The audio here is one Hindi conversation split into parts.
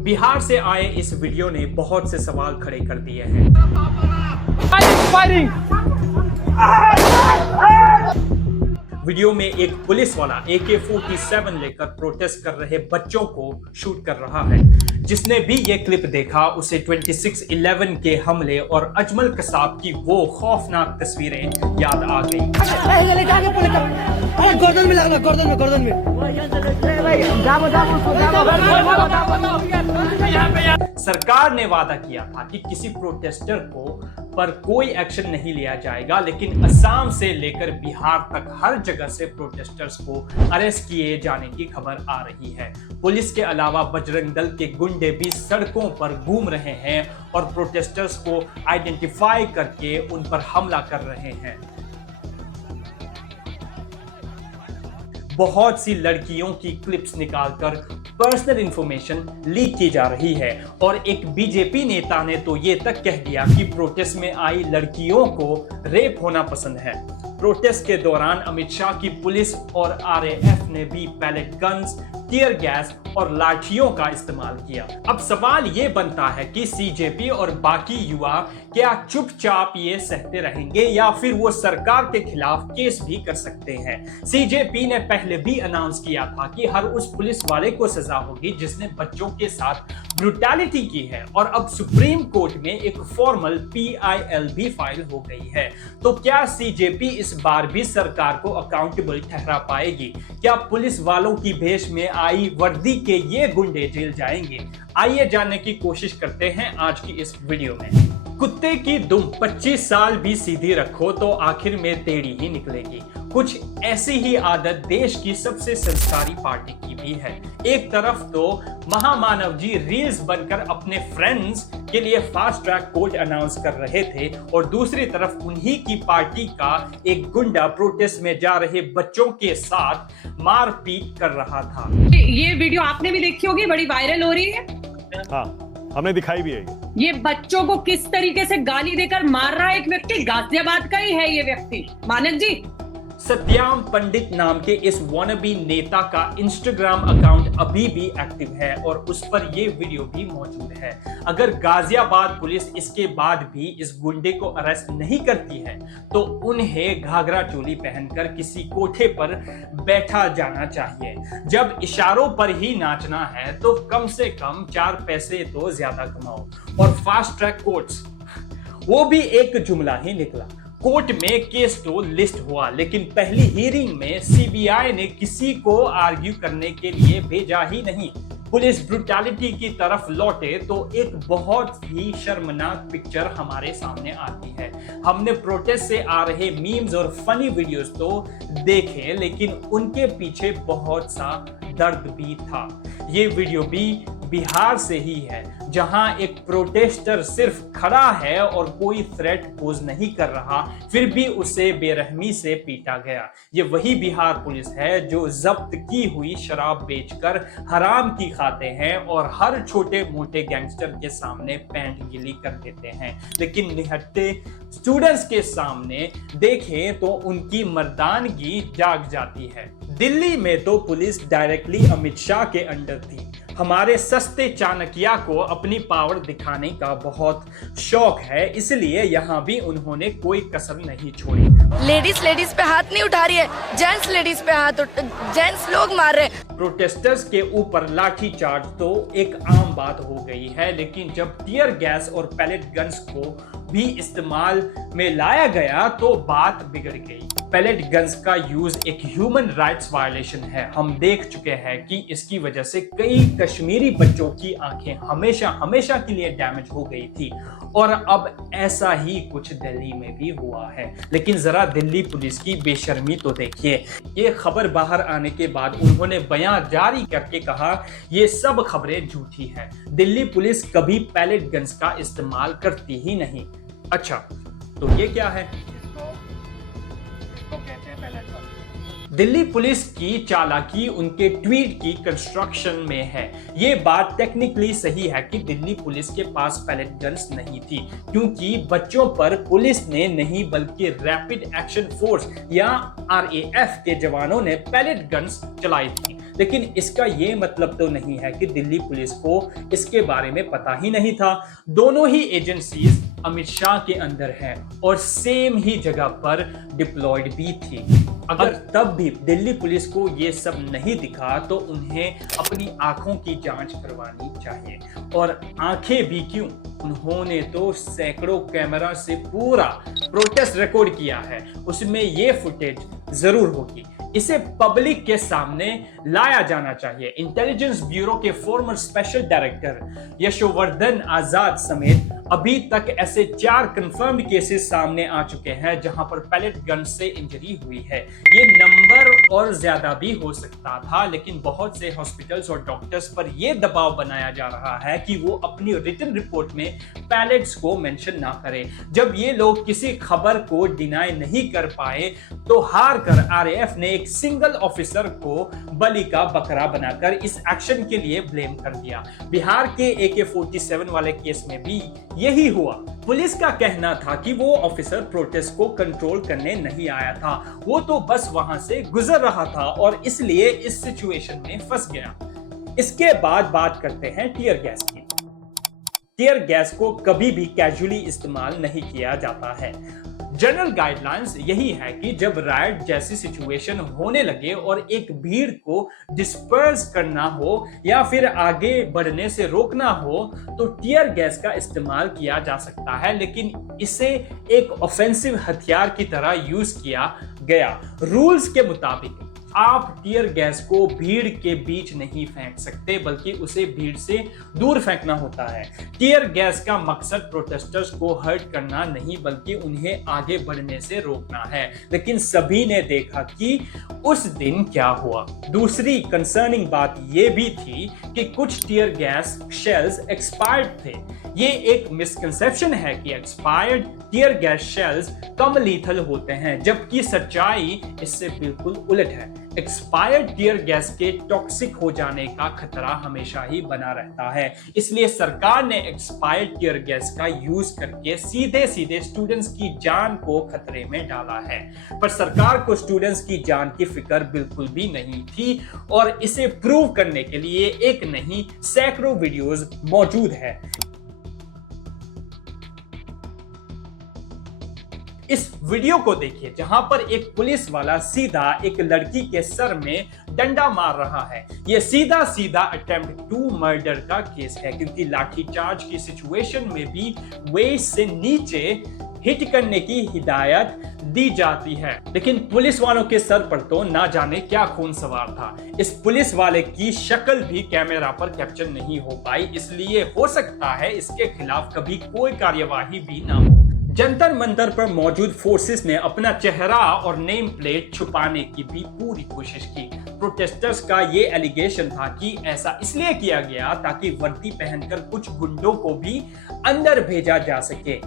बिहार से आए इस वीडियो ने बहुत से सवाल खड़े कर दिए हैं। वीडियो में एक पुलिस वाला AK-47 लेकर प्रोटेस्ट कर रहे बच्चों को शूट कर रहा है। जिसने भी ये क्लिप देखा उसे 26/11 के हमले और अजमल कसाब की वो खौफनाक तस्वीरें याद आ गई। गर्दन में लगना, गर्दन में। सरकार ने वादा किया था कि किसी प्रोटेस्टर को पर कोई एक्शन नहीं लिया जाएगा, लेकिन असम से लेकर बिहार तक हर जगह से प्रोटेस्टर्स को अरेस्ट किए जाने की खबर आ रही है। पुलिस के अलावा बजरंग दल के गुंडे भी सड़कों पर घूम रहे हैं और प्रोटेस्टर्स को आइडेंटिफाई करके उन पर हमला कर रहे हैं। बहुत सी लड़कियों की क्लिप्स निकालकर पर्सनल इंफॉर्मेशन लीक की जा रही है और एक बीजेपी नेता ने तो ये तक कह दिया कि प्रोटेस्ट में आई लड़कियों को रेप होना पसंद है। प्रोटेस्ट के दौरान अमित शाह की पुलिस और RAF ने भी पैलेट गन्स, टीयर गैस और लाठियों का इस्तेमाल किया। अब सवाल ये बनता है कि CJP और बाकी युवा क्या चुपचाप ये सहते रहेंगे या फिर वो सरकार के खिलाफ केस भी कर सकते हैं। CJP ने पहले भी अनाउंस किया था कि हर उस पुलिस वाले को सजा होगी जिसने बच्चों के साथ ब्रुटैलिटी की है और अब सुप्रीम कोर्ट में एक फॉर्मल PIL भी फाइल हो गई है। तो क्या CJP इस बार भी सरकार को अकाउंटेबल ठहरा पाएगी? क्या पुलिस वालों की भेष में आई वर्दी के ये गुंडे जेल जाएंगे? आइए जानने की कोशिश करते हैं आज की इस वीडियो में। कुत्ते की दुम 25 साल भी सीधी रखो तो आखिर में टेढ़ी ही निकलेगी। कुछ ऐसी ही आदत देश की सबसे संस्कारी पार्टी की भी है। एक तरफ तो महामानव जी रील्स बनकर अपने फ्रेंड्स के लिए फास्ट ट्रैक कोर्ट अनाउंस कर रहे थे और दूसरी तरफ उन्हीं की पार्टी का एक गुंडा प्रोटेस्ट में जा रहे बच्चों के साथ मारपीट कर रहा था। ये वीडियो आपने भी देखी होगी, बड़ी वायरल हो रही है। हाँ, हमने दिखाई भी है। ये बच्चों को किस तरीके से गाली देकर मार रहा है एक व्यक्ति, गाजियाबाद का ही है ये व्यक्ति। मानक जी, सत्याम पंडित नाम के इस वॉनबी नेता का इंस्टाग्राम अकाउंट अभी भी एक्टिव है और उस पर यह वीडियो भी मौजूद है। अगर गाजियाबाद पुलिस इसके बाद भी इस गुंडे को अरेस्ट नहीं करती है तो उन्हें घाघरा चोली पहनकर किसी कोठे पर बैठा जाना चाहिए। जब इशारों पर ही नाचना है तो कम से कम 4 पैसे तो ज्यादा कमाओ। और फास्ट ट्रैक कोर्ट्स, वो भी एक जुमला ही निकला। कोर्ट में केस तो लिस्ट हुआ लेकिन पहली हियरिंग में CBI ने किसी को आर्ग्यू करने के लिए भेजा ही नहीं। पुलिस ब्रुटैलिटी की तरफ लौटे तो एक बहुत ही शर्मनाक पिक्चर हमारे सामने आती है। हमने प्रोटेस्ट से आ रहे मीम्स और फनी वीडियोस तो देखे लेकिन उनके पीछे बहुत सा दर्द भी था। ये वीडियो भी बिहार से ही है जहां एक प्रोटेस्टर सिर्फ खड़ा है और कोई थ्रेट पोज नहीं कर रहा, फिर भी उसे बेरहमी से पीटा गया। ये वही बिहार पुलिस है जो जब्त की हुई शराब बेचकर हराम की खाते हैं और हर छोटे मोटे गैंगस्टर के सामने पैंट गीली कर देते हैं, लेकिन निहत्थे स्टूडेंट्स के सामने देखें तो उनकी मर्दानगी जाग जाती है। दिल्ली में तो पुलिस डायरेक्टली अमित शाह के अंडर थी। हमारे सस्ते चाणक्या को अपनी पावर दिखाने का बहुत शौक है, इसलिए यहाँ भी उन्होंने कोई कसर नहीं छोड़ी। लेडीज पे हाथ नहीं उठा रही है, जेंट्स लेडीज पे हाथ जेंट्स लोग मार रहे हैं। प्रोटेस्टर्स के ऊपर लाठी चार्ज तो एक आम बात हो गई है, लेकिन जब टीयर गैस और पैलेट गन्स को भी इस्तेमाल में लाया गया तो बात बिगड़ गई। पैलेट गन्स का यूज एक ह्यूमन राइट्स वायलेशन है। हम देख चुके हैं कि इसकी वजह से कई कश्मीरी बच्चों की आंखें हमेशा के लिए डैमेज हो गई थी और अब ऐसा ही कुछ दिल्ली में भी हुआ है। लेकिन जरा दिल्ली पुलिस की बेशर्मी तो देखिए। ये खबर बाहर आने के बाद उन्होंने बयान जारी करके कहा ये सब खबरें झूठी हैं। दिल्ली पुलिस कभी पैलेट गन्स का इस्तेमाल करती ही नहीं। अच्छा, तो ये क्या है? दिल्ली पुलिस की चालाकी उनके ट्वीट की कंस्ट्रक्शन में है। ये बात टेक्निकली सही है कि दिल्ली पुलिस के पास पैलेट गन्स नहीं थी, क्योंकि बच्चों पर पुलिस ने नहीं बल्कि रैपिड एक्शन फोर्स या RAF के जवानों ने पैलेट गन्स चलाई थी। लेकिन इसका ये मतलब तो नहीं है कि दिल्ली पुलिस को इसके बारे में पता ही नहीं था। दोनों ही एजेंसीज अमित शाह के अंदर है और सेम ही जगह पर डिप्लॉयड भी थी। अगर तब भी दिल्ली पुलिस को ये सब नहीं दिखा तो उन्हें अपनी आंखों की जांच करवानी चाहिए। और आंखें भी क्यों, उन्होंने तो सैकड़ों कैमरा से पूरा प्रोटेस्ट रिकॉर्ड किया है, उसमें ये फुटेज जरूर होगी। इसे पब्लिक के सामने लाया जाना चाहिए। इंटेलिजेंस ब्यूरो के फॉर्मर स्पेशल डायरेक्टर यशोवर्धन आजाद समेत अभी तक ऐसे 4 कंफर्म्ड केसेस सामने आ चुके हैं जहां पर पैलेट गन से इंजरी हुई है। ये नंबर और ज्यादा भी हो सकता था, लेकिन बहुत से हॉस्पिटल्स और डॉक्टर्स पर यह दबाव बनाया जा रहा है कि वो अपनी रिटन रिपोर्ट में पैलेट्स को मेंशन ना करें। जब ये लोग किसी खबर को डिनाई नहीं कर पाए तो हार कर RAF ने एक सिंगल ऑफिसर को बलि का बकरा बनाकर इस एक्शन के लिए ब्लेम कर दिया। बिहार के AK-47 वाले केस में भी यही हुआ। पुलिस का कहना था कि वो ऑफिसर प्रोटेस्ट को कंट्रोल करने नहीं आया था, वो तो बस वहां से गुजर रहा था और इसलिए इस सिचुएशन में फंस गया। इसके बाद बात करते हैं टीयर गैस की। टीयर गैस को कभी भी कैजुअली इस्तेमाल नहीं किया जाता है। जनरल गाइडलाइंस यही है कि जब रायट जैसी सिचुएशन होने लगे और एक भीड़ को डिस्पर्स करना हो या फिर आगे बढ़ने से रोकना हो तो टीयर गैस का इस्तेमाल किया जा सकता है, लेकिन इसे एक ऑफेंसिव हथियार की तरह यूज किया गया। रूल्स के मुताबिक आप टीयर गैस को भीड़ के बीच नहीं फेंक सकते, बल्कि उसे भीड़ से दूर फेंकना होता है। टीयर गैस का मकसद प्रोटेस्टर्स को हर्ट करना नहीं बल्कि उन्हें आगे बढ़ने से रोकना है। लेकिन सभी ने देखा कि उस दिन क्या हुआ। दूसरी कंसर्निंग बात यह भी थी कि कुछ टीयर गैस शेल्स एक्सपायर्ड थे। ये एक मिसकंसेप्शन है कि एक्सपायर्ड टीयर गैस शेल्स कम लीथल होते हैं, जबकि सच्चाई इससे बिल्कुल उलट है। एक्सपायर्ड टीयर गैस के टॉक्सिक हो जाने का खतरा हमेशा ही बना रहता है, इसलिए सरकार ने एक्सपायर्ड टीयर गैस का यूज करके सीधे सीधे स्टूडेंट्स की जान को खतरे में डाला है। पर सरकार को स्टूडेंट्स की जान की फिक्र बिल्कुल भी नहीं थी और इसे प्रूव करने के लिए एक नहीं सैकड़ों वीडियोस मौजूद है। इस वीडियो को देखिए जहां पर एक पुलिस वाला सीधा एक लड़की के सर में डंडा मार रहा है। यह सीधा सीधा अटेम्प्ट टू मर्डर का केस है, क्योंकि लाठीचार्ज की सिचुएशन में भी वेस्ट से नीचे हिट करने की हिदायत दी जाती है। लेकिन पुलिस वालों के सर पर तो ना जाने क्या खून सवार था। इस पुलिस वाले की शक्ल भी कैमरा पर कैप्चर नहीं हो पाई, इसलिए हो सकता है इसके खिलाफ कभी कोई कार्यवाही भी ना हो। जंतर मंतर पर मौजूद फोर्सेस ने अपना चेहरा और नेम प्लेट छुपाने की भी पूरी कोशिश की। प्रोटेस्टर्स का ये एलिगेशन था कि ऐसा इसलिए किया गया ताकि वर्दी पहनकर कुछ गुंडों को भी अंदर भेजा जा सके।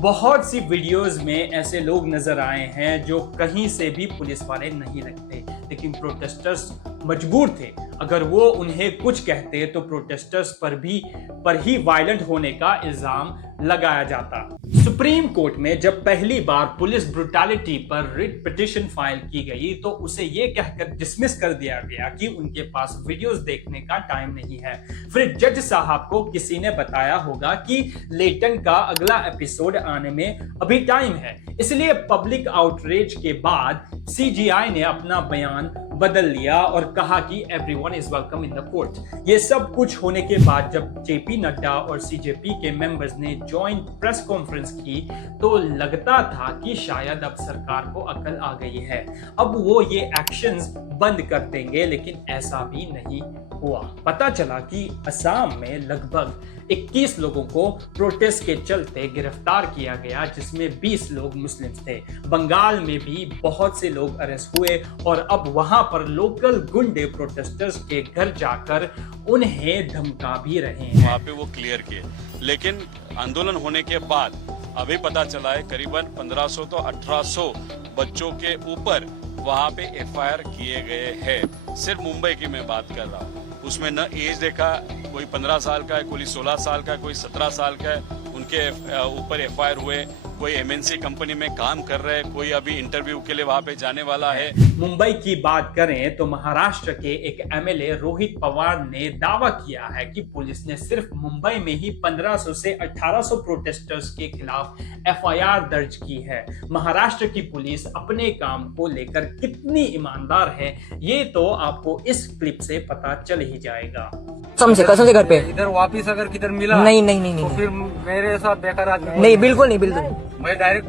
बहुत सी वीडियोस में ऐसे लोग नजर आए हैं जो कहीं से भी पुलिस वाले नहीं लगते, लेकिन प्रोटेस्टर्स मजबूर थे। अगर वो उन्हें कुछ कहते तो प्रोटेस्टर्स पर ही वायलेंट होने का इल्जाम लगाया जाता। सुप्रीम कोर्ट में जब पहली बार पुलिस ब्रुटैलिटी पर रिट पिटीशन फाइल की गई तो उसे ये कहकर डिसमिस कर दिया गया कि उनके पास वीडियोस देखने का टाइम नहीं है। फिर जज साहब को किसी ने बताया होगा कि लेटन का अगला एपिसोड आने में अभी टाइम है, इसलिए पब्लिक आउटरीच के बाद CGI ने अपना बयान बदल लिया और कहा कि everyone is welcome in the court. ये सब कुछ होने के बाद जब JP नड्डा और CJP के मेंबर्स ने जॉइंट प्रेस कॉन्फ्रेंस की तो लगता था कि शायद अब सरकार को अकल आ गई है, अब वो ये एक्शंस बंद कर देंगे, लेकिन ऐसा भी नहीं हुआ। पता चला कि असम में लगभग 21 लोगों को प्रोटेस्ट के चलते गिरफ्तार किया गया, जिसमें 20 लोग मुस्लिम थे। बंगाल में भी बहुत से लोग अरेस्ट हुए और अब वहां पर लोकल गुंडे प्रोटेस्टर्स के घर जाकर उन्हें धमका भी रहे हैं। वहाँ पे वो क्लियर किए, लेकिन आंदोलन होने के बाद अभी पता चला है करीबन 1500 तो 1800 बच्चों के ऊपर वहाँ पे एफआईआर किए गए हैं। सिर्फ मुंबई की मैं बात कर रहा हूँ, उसमें न एज देखा, कोई 15 साल का है, कोई 16 साल का है, कोई 17 साल का है, उनके ऊपर एफआईआर हुए। कोई एमएनसी कंपनी में काम कर रहे हैं, कोई अभी इंटरव्यू के लिए वहां पे जाने वाला है। मुंबई की बात करें तो महाराष्ट्र के एक एमएलए रोहित पवार ने दावा किया है कि पुलिस ने सिर्फ मुंबई में ही 1500 से 1800 प्रोटेस्टर्स के खिलाफ एफआईआर दर्ज की है। महाराष्ट्र की पुलिस अपने काम को लेकर कितनी ईमानदार है, ये तो आपको इस क्लिप से पता चल ही जाएगा। कसम से घर पे इधर वापिस अगर किधर मिला नहीं तो फिर मेरे साथ बेकार आदमी नहीं, बिल्कुल नहीं, बिल्कुल। मैं डायरेक्ट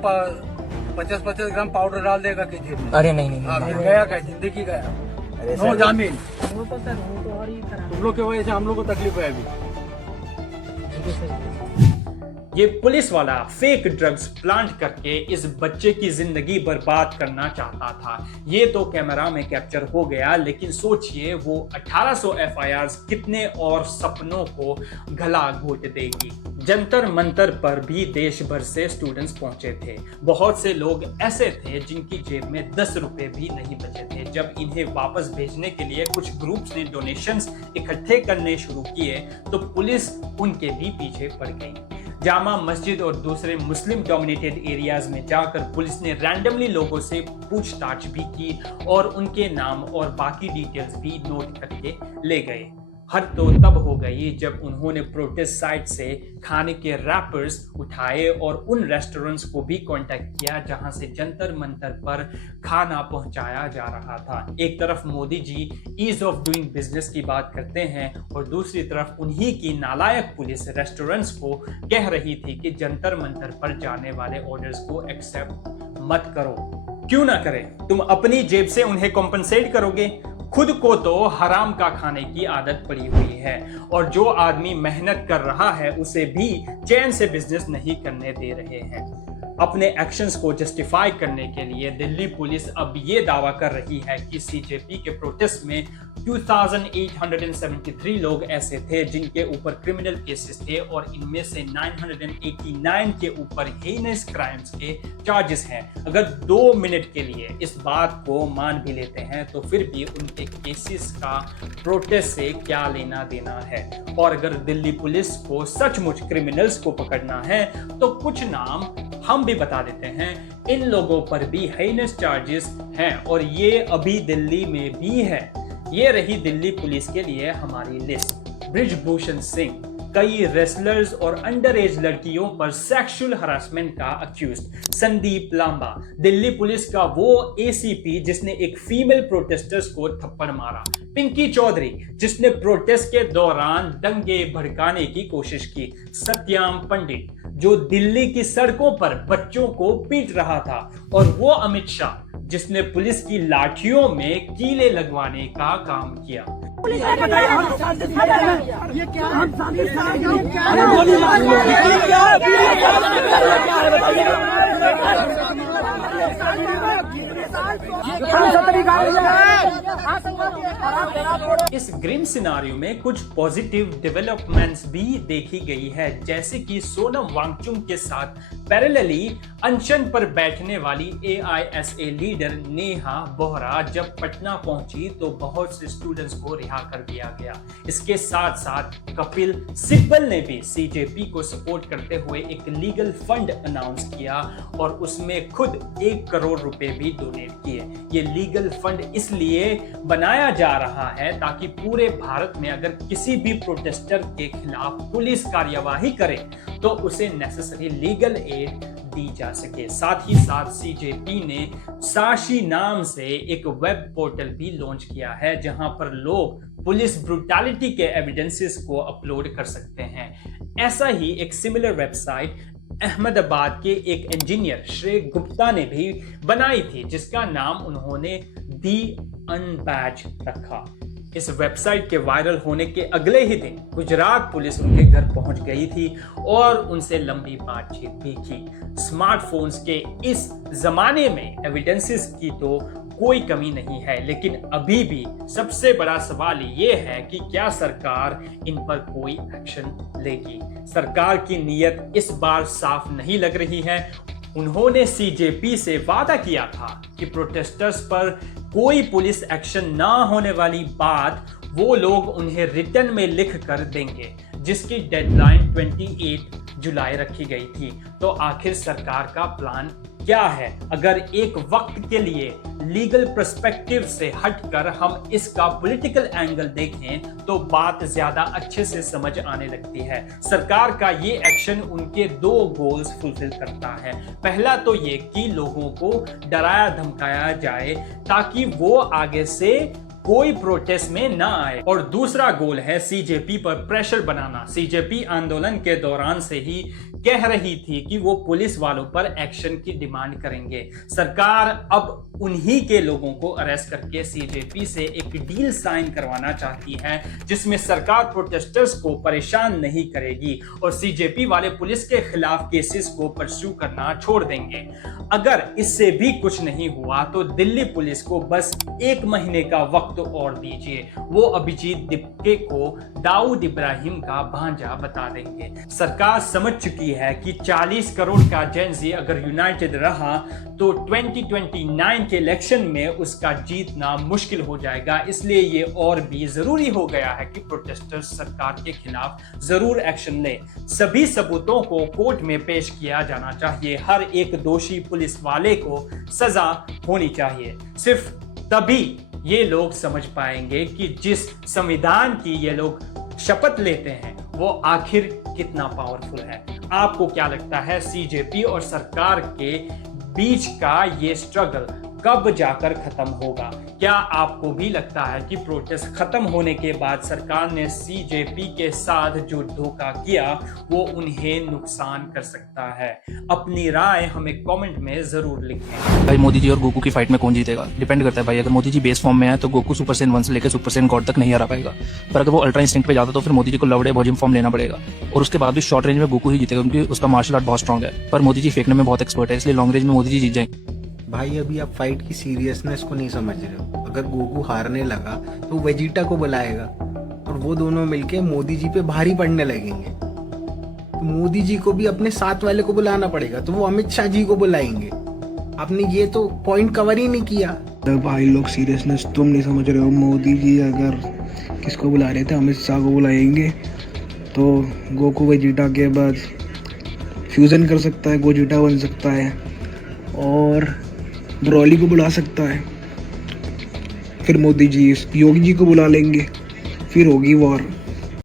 50-50 ग्राम पाउडर डाल देगा कि अरे नहीं गया क्या, जिंदगी गया, नो जामीन। तुम लोग की वजह से हम लोग को तकलीफ है अभी। ये पुलिस वाला फेक ड्रग्स प्लांट करके इस बच्चे की जिंदगी बर्बाद करना चाहता था। ये तो कैमरा में कैप्चर हो गया, लेकिन सोचिए वो 1800 एफआईआर्स कितने और सपनों को गला घोट देगी। जंतर मंतर पर भी देश भर से स्टूडेंट्स पहुंचे थे। बहुत से लोग ऐसे थे जिनकी जेब में 10 रुपए भी नहीं बचे थे। जब इन्हें वापस भेजने के लिए कुछ ग्रुप्स ने डोनेशंस इकट्ठे करने शुरू किए तो पुलिस उनके भी पीछे पड़ गई। जामा मस्जिद और दूसरे मुस्लिम डोमिनेटेड एरियाज में जाकर पुलिस ने रैंडमली लोगों से पूछताछ भी की और उनके नाम और बाकी डिटेल्स भी नोट करके ले गए। हद तो तब हो गई जब उन्होंने प्रोटेस्ट साइट से खाने के रैपर्स उठाए और उन रेस्टोरेंट्स को भी कांटेक्ट किया जहां से जंतर मंतर पर खाना पहुंचाया जा रहा था। एक तरफ Modi ji ease of doing business की बात करते हैं और दूसरी तरफ उन्हीं की नालायक पुलिस रेस्टोरेंट्स को कह रही थी कि जंतर मंतर पर जाने वाले ऑर्डर्स को एक्सेप्ट मत करो। क्यों ना करें, तुम अपनी जेब से उन्हें कॉम्पनसेट करोगे। खुद को तो हराम का खाने की आदत पड़ी हुई है और जो आदमी मेहनत कर रहा है उसे भी चैन से बिजनेस नहीं करने दे रहे हैं। अपने एक्शंस को जस्टिफाई करने के लिए दिल्ली पुलिस अब ये दावा कर रही है कि सीजेपी के प्रोटेस्ट में 2873 लोग ऐसे थे जिनके ऊपर क्रिमिनल केसेस थे और इनमें से 989 के ऊपर हेनस क्राइम्स के चार्जेस हैं। अगर 2 मिनट के लिए इस बात को मान भी लेते हैं तो फिर भी उनके केसेस का प्रोटेस्ट से क्या लेना देना है। और अगर दिल्ली पुलिस को सचमुच क्रिमिनल्स को पकड़ना है तो कुछ नाम हम भी बता देते हैं। इन लोगों पर भी हेनस चार्जेस हैं और ये अभी दिल्ली में भी है। ये रही दिल्ली पुलिस के लिए हमारी लिस्ट। बृजभूषण सिंह कई रेसलर्स और अंडर एज लड़कियों पर सेक्सुअल हरासमेंट का अक्यूज्ड। संदीप लांबा दिल्ली पुलिस का वो एसीपी जिसने एक फीमेल प्रोटेस्टर्स को थप्पड़ मारा। पिंकी चौधरी जिसने प्रोटेस्ट के दौरान दंगे भड़काने की कोशिश की। सत्यम पंडित जो दिल्ली की सड़कों पर बच्चों को पीट रहा था। और वो अमित शाह जिसने पुलिस की लाठियों में कीले लगवाने का काम किया। इस ग्रिम सिनारियो में कुछ पॉजिटिव डेवलपमेंट्स भी देखी गई है, जैसे कि सोनम वांगचुक के साथ पैरेलली अनशन पर बैठने वाली AISA लीडर नेहा बोहरा जब पटना पहुंची तो बहुत से स्टूडेंट्स को रिहा कर दिया गया। इसके साथ साथ कपिल सिब्बल ने भी सीजेपी को सपोर्ट करते हुए एक लीगल फंड अनाउंस किया और उसमें खुद 1 करोड़ रुपए भी डोनेट किए। ये लीगल फंड इसलिए बनाया जा रहा है ताकि पूरे भारत में अगर किसी भी प्रोटेस्टर के खिलाफ पुलिस कार्यवाही करे तो उसे नेसेसरी लीगल एड दी जा सके। साथ ही साथ सीजेपी ने साशी नाम से एक वेब पोर्टल भी लॉन्च किया है जहां पर लोग पुलिस ब्रूटैलिटी के एविडेंसेस को अपलोड कर सकते हैं। ऐसा ही एक सिमिलर वेबसाइट अहमदाबाद के एक इंजीनियर श्रेय गुप्ता ने भी बनाई थी जिसका नाम उन्होंने दी अनबैच रखा। इस वेबसाइट के वायरल होने के अगले ही दिन गुजरात पुलिस उनके घर पहुंच गई थी और उनसे लंबी बातचीत भी की। स्मार्टफोन्स के इस जमाने में एविडेंसेस की तो कोई कमी नहीं है, लेकिन अभी भी सबसे बड़ा सवाल ये है कि क्या सरकार इन पर कोई एक्शन लेगी। सरकार की नीयत इस बार साफ नहीं लग रही है उन्होंने सीजेपी से वादा किया था कि प्रोटेस्टर्स पर कोई पुलिस एक्शन ना होने वाली बात वो लोग उन्हें रिटर्न में लिख कर देंगे, जिसकी डेडलाइन 28 जुलाई रखी गई थी। तो आखिर सरकार का प्लान क्या है? अगर एक वक्त के लिए लीगल पर्सपेक्टिव से हटकर हम इसका पॉलिटिकल एंगल देखें तो बात ज्यादा अच्छे से समझ आने लगती है। सरकार का ये एक्शन उनके 2 गोल्स फुलफिल करता है। पहला तो ये कि लोगों को डराया धमकाया जाए ताकि वो आगे से कोई प्रोटेस्ट में ना आए, और दूसरा गोल है सीजेपी पर प्रेशर बनाना। सीजेपी आंदोलन के दौरान से ही कह रही थी कि वो पुलिस वालों पर एक्शन की डिमांड करेंगे। सरकार अब उन्हीं के लोगों को अरेस्ट करके सीजेपी से एक डील साइन करवाना चाहती है जिसमें सरकार प्रोटेस्टर्स को परेशान नहीं करेगी और सीजेपी वाले पुलिस के खिलाफ केसेस को परस्यू करना छोड़ देंगे। अगर इससे भी कुछ नहीं हुआ तो दिल्ली पुलिस को बस 1 महीने का वक्त और दीजिए, वो अभिजीत दिप्के को दाऊद इब्राहिम का भांजा बता देंगे। सरकार समझ चुकी है कि 40 करोड़ का जेन ज़ी अगर यूनाइटेड रहा तो 2029 के इलेक्शन में उसका जीतना मुश्किल हो जाएगा। इसलिए ये और भी जरूरी हो गया है कि प्रोटेस्टर्स सरकार के खिलाफ जरूर एक्शन ले। सभी सबूतों को कोर्ट में पेश किया जाना चाहिए। हर एक दोषी पुलिस वाले को सजा होनी चाहिए। सिर्फ तभी ये लोग समझ पाएंगे कि जिस संविधान की ये लोग शपथ लेते हैं वो आखिर कितना पावरफुल है। आपको क्या लगता है, सीजेपी और सरकार के बीच का ये स्ट्रगल कब जाकर खत्म होगा? क्या आपको भी लगता है कि प्रोटेस्ट खत्म होने के बाद सरकार ने सीजेपी के साथ जो धोखा किया वो उन्हें नुकसान कर सकता है? अपनी राय हमें कमेंट में जरूर लिखें। भाई मोदी जी और गोकू की फाइट में कौन जीतेगा डिपेंड करता है भाई। अगर मोदी जी बेस फॉर्म में है तो गोकू सुपर सेन 1 से लेकर सुपर सेन गॉड तक नहीं हरा पाएगा, पर अगर वो अल्ट्रा इंस्टिंक्ट पे जाता तो फिर मोदी जी को लवड़े भोजिम फॉर्म लेना पड़ेगा और उसके बाद भी शॉर्ट रेंज में गोकू ही जीतेगा क्योंकि उसका मार्शल आर्ट बहुत स्ट्रॉन्ग है। पर मोदी जी फेंकने में बहुत एक्सपर्ट है, इसलिए लॉन्ग रेंज में मोदी जी जीत जाएंगे। भाई अभी आप फाइट की सीरियसनेस को नहीं समझ रहे हो। अगर गोकू हारने लगा तो वेजिटा को बुलाएगा और वो दोनों मिलके मोदी जी पे भारी पड़ने लगेंगे। तो मोदी जी को भी अपने साथ वाले को बुलाना पड़ेगा, तो वो अमित शाह जी को बुलाएंगे। आपने ये तो पॉइंट कवर ही नहीं किया। तो भाई लोग सीरियसनेस तुम नहीं समझ रहे हो। मोदी जी अगर किसको बुला रहे थे, अमित शाह को बुलाएंगे तो गोकू वेजिटा के बाद फ्यूजन कर सकता है, गोजिटा बन सकता है और ब्रॉली को बुला सकता है। फिर मोदी जी योगी जी को बुला लेंगे, फिर होगी वॉर।